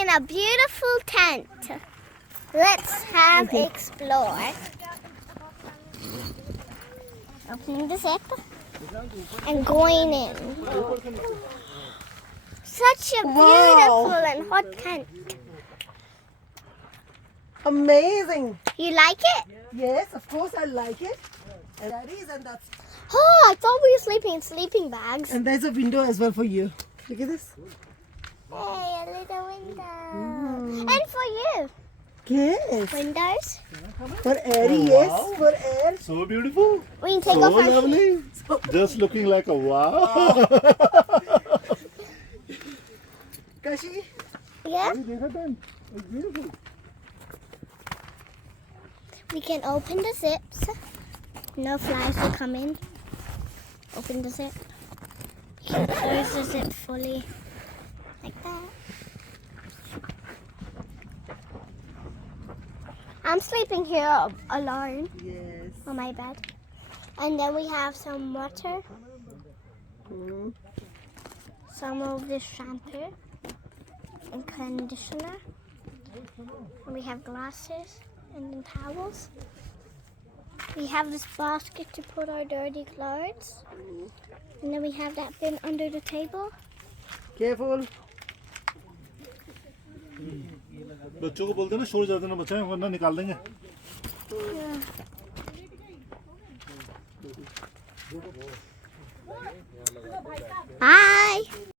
in a beautiful tent. Let's have explore. Opening the zip and going in. Such a beautiful and hot tent. Amazing. You like it? Yes, of course I like it. And that is, and that's. Oh, I thought we were sleeping in sleeping bags. And there's a window as well for you. Look at this. Hey, a little window. And for you. Yes. Windows. For air, yes. For air. So beautiful. We can take So off our lovely. Just looking like a wow. Kashi? Yeah. It's beautiful. We can open the zips. No flies will come in. Open the zip. You can close the zip fully. Like that. I'm sleeping here alone Yes. on my bed. And then we have some water. Some of this shampoo and conditioner. And we have glasses and then towels. We have this basket to put our dirty clothes. And then we have that bin under the table. Careful. बच्चों को बोलते हैं ना शोर ज्यादा ना बचाएं वरना निकाल देंगे Bye.